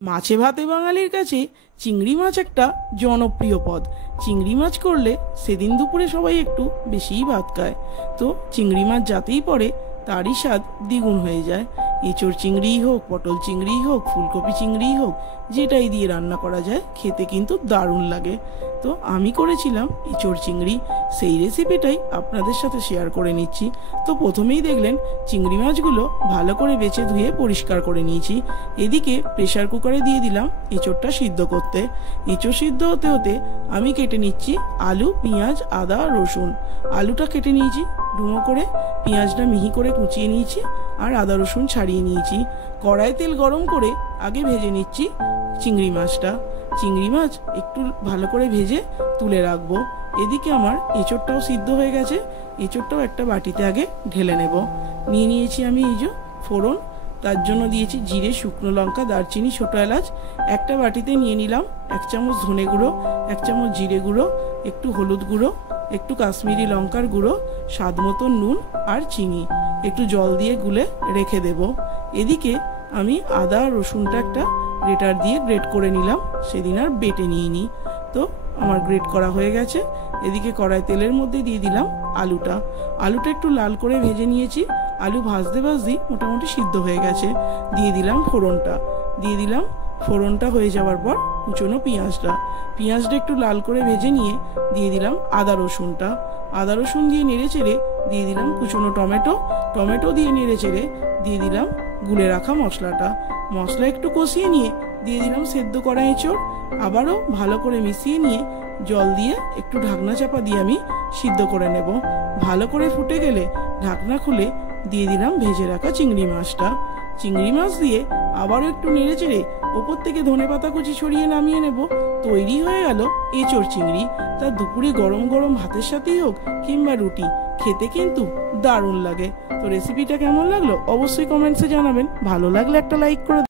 মাছে ভাতে বাঙালির কাছে চিংড়ি মাছ একটা জনপ্রিয় পদ। চিংড়ি মাছ করলে সেদিন দুপুরে সবাই একটু বেশিই ভাত খায়। তো চিংড়ি মাছ যাতেই পড়ে তারই স্বাদ দ্বিগুণ হয়ে যায়। এঁচোড় চিংড়িই হোক, পটল চিংড়িই হোক, ফুলকপি চিংড়িই হোক, যেটাই দিয়ে রান্না করা যায় খেতে কিন্তু দারুণ লাগে। তো আমি করেছিলাম এঁচোড় চিংড়ি, সেই রেসিপিটাই আপনাদের সাথে শেয়ার করে নিচ্ছি। তো প্রথমেই দেখলেন চিংড়ি মাছগুলো ভালো করে বেছে ধুয়ে পরিষ্কার করে নিয়েছি। এদিকে প্রেসার কুকারে দিয়ে দিলাম এঁচোড়টা সিদ্ধ করতে। এঁচোড় সিদ্ধ হতে হতে আমি কেটে নিচ্ছি আলু, পেঁয়াজ, আদা, রসুন। আলুটা কেটে নিয়েছি ডুমো করে, পেঁয়াজটা মিহি করে কুচিয়ে নিয়েছি, আর আদা রসুন ছাড়িয়ে নিয়েছি। কড়াই তেল গরম করে আগে ভেজে নিচ্ছি চিংড়ি মাছটা। চিংড়ি মাছ একটু ভালো করে ভেজে তুলে রাখবো। এদিকে আমার এঁচোড়টাও সিদ্ধ হয়ে গেছে, এঁচোড়টাও একটা বাটিতে আগে ঢেলে নেব। নিয়ে নিয়েছি আমি এই যে ফোড়ন, তার জন্য দিয়েছি জিরে, শুকনো লঙ্কা, দারচিনি, ছোটো এলাচ। একটা বাটিতে নিয়ে নিলাম 1 চামচ ধনে গুঁড়ো, 1 চামচ জিরে গুঁড়ো, একটু হলুদ গুঁড়ো, একটু কাশ্মীরি লঙ্কার গুঁড়ো, স্বাদ মতো নুন আর চিনি। একটু জল দিয়ে গুলে রেখে দেব। এদিকে আমি আদা রসুনটা একটা গ্রেটার দিয়ে গ্রেট করে নিলাম, সেদিন আর বেটে নিইনি। তো আমার গ্রেট করা হয়ে গেছে। এদিকে কড়াই তেলের মধ্যে দিয়ে দিলাম আলুটা। আলুটা একটু লাল করে ভেজে নিয়েছি। আলু ভাজতে ভাজতেই মোটামুটি সিদ্ধ হয়ে গেছে। দিয়ে দিলাম ফোড়নটা। দিয়ে দিলাম ফোড়নটা হয়ে যাওয়ার পর কুচনো পেঁয়াজটা। পেঁয়াজটা একটু লাল করে ভেজে নিয়ে দিয়ে দিলাম আদা রসুনটা। আদা রসুন দিয়ে নেড়ে চেড়ে দিয়ে দিলাম কুচনো টমেটো। টমেটো দিয়ে নেড়ে চেড়ে দিয়ে দিলাম গুলে রাখা মশলাটা। মশলা একটু কষিয়ে নিয়ে দিয়ে দিলাম সেদ্ধ করা এঁচোড়। আবারও ভালো করে মিশিয়ে নিয়ে জল দিয়ে একটু ঢাকনা চাপা দিয়ে আমি সিদ্ধ করে নেব। ভালো করে ফুটে গেলে ঢাকনা খুলে দিয়ে দিলাম ভেজে রাখা চিংড়ি মাছটা। চিংড়ি মাছ দিয়ে আবারও একটু নেড়ে চেড়ে ওপর থেকে ধনেপাতা কুচি ছড়িয়ে নামিয়ে নেব। তৈরি হয়ে গেল এঁচোড় চিংড়ি। তা দুপুরে গরম গরম ভাতের সাথেই হোক কিংবা রুটি, খেতে কিন্তু দারুণ লাগে। তো রেসিপিটা কেমন লাগলো অবশ্যই কমেন্টসে জানাবেন। ভালো লাগলে একটা লাইক করে